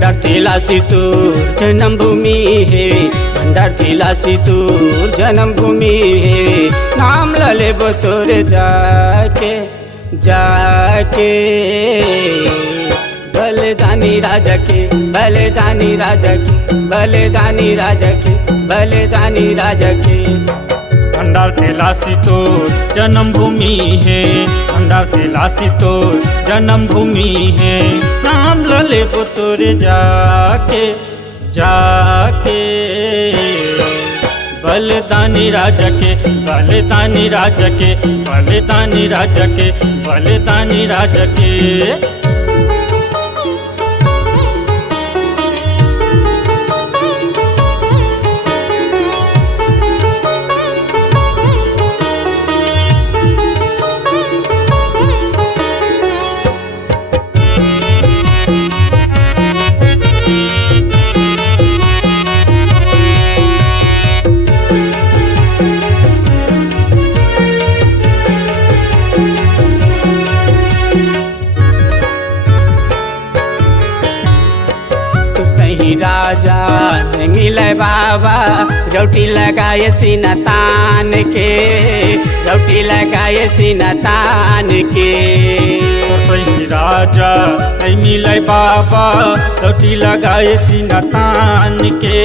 भंडार थिला सितूर जन्मभूमि है, भंडार थिला सितूर जन्मभूमि है। नाम लले बतोरे जाके जाके बलिदानी राजा के, बलिदानी राजा के, बलिदानी राजा के, बलिदानी राजा के। भंडार थिला सितूर जन्मभूमि है, भंडार थिला सितूर जन्मभूमि है। नाम लले बतोरे जाके जाके बलिदानी राजा के, बलिदानी राजा के, बलिदानी राजा के, बलिदानी राजा के। राजा मिले बाबा रोटी लगाए सीना तान के, रोटी लगाए सीना तान के। सही राजा नहीं मिले बाबा रोटी लगाए सीना तान के,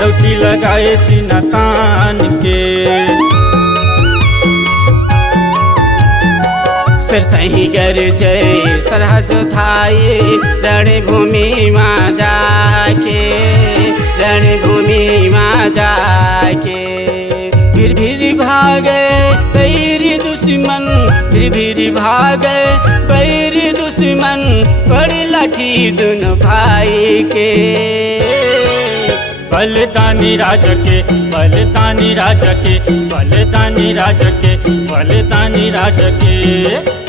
रोटी लगाए सीना तान के। फिर सही कर जय सरहद धाये रणभूमि माँ जाके, रणभूमि माँ जाके। फिर भागे बैरी दुश्मन, फिर भागे बैरी दुश्मन। बड़ी लाठी दोनों भाई के, बलिदानी राजा के, बलिदानी राजा के, बलिदानी राजा के, बलिदानी राजा के।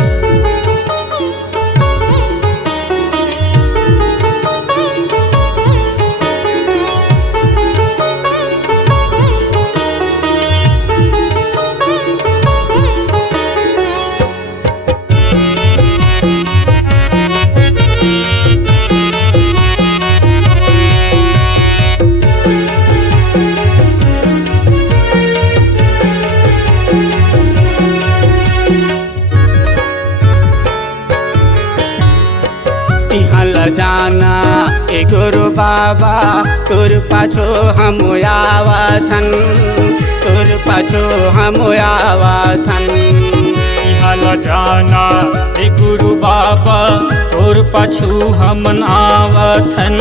जाना ए गुरु बाबा तोर पाछो हम आवाथन, तोर पाछो हम आवाथन। हल जाना ए गुरु बाबा तोर पाछू हम आवथन,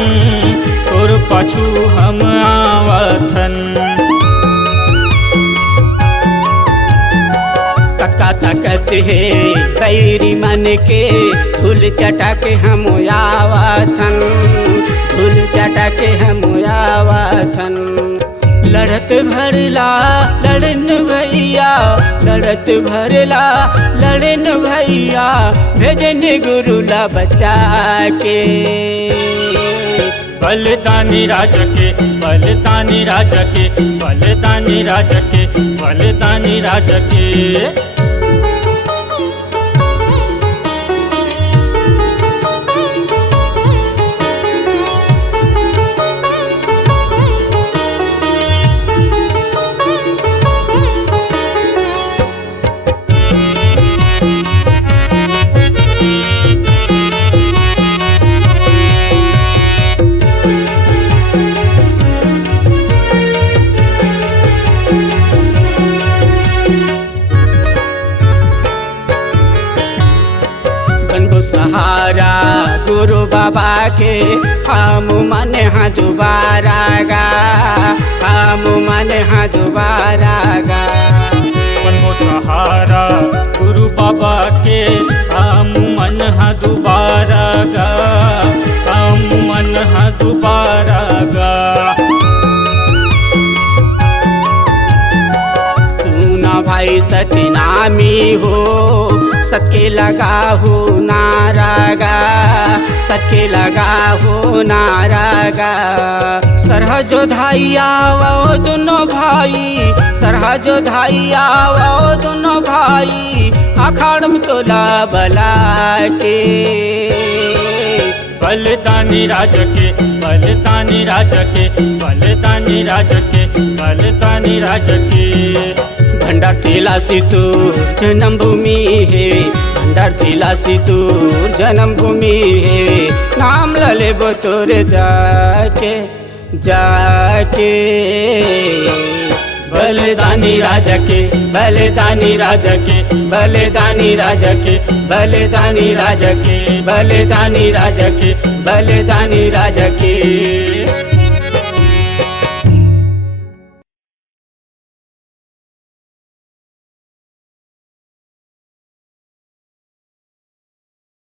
तोर पाछू हम आवथन। कक्का ताकत है बैरी मन के, धूल चटा के हम आवाथन, धूल चटा के हम आवाथन। लड़त भरला लड़न भैया, लड़त भरला लड़न भैया। भेजन गुरु ला बचा के, बलिदानी राजा के, बलिदानी राजा के, बलिदानी राजा के, बलिदानी राजा के। सहारा गुरु बाबा के हम मन हाँ दोबारा गा, हम मन हाँ दोबारा गा। बनो सहारा गुरु बाबा के हम मन हाँ दोबारा गा, हम मन हाँ दोबारा गा। तू ना भाई सतनामी हो, सके लगा हो नारागा, सके लगा हो नारागा। सरहजो धाइया वो दोनों भाई, सरहजो धाइया वो दोनों भाई। अखाड़ में तोला बला के बलिदानी राज के बलिदानी राज के बलिदानी राज के बलिदानी राज के भंडार थिला सितूर जन्मभूमि है, भंडार थिला सितूर जन्मभूमि है। नाम लले बतोर जाके जाके बलिदानी राज के बलिदानी राज के बलिदानी राज के बलिदानी राज के बलिदानी राज के बलिदानी राज के।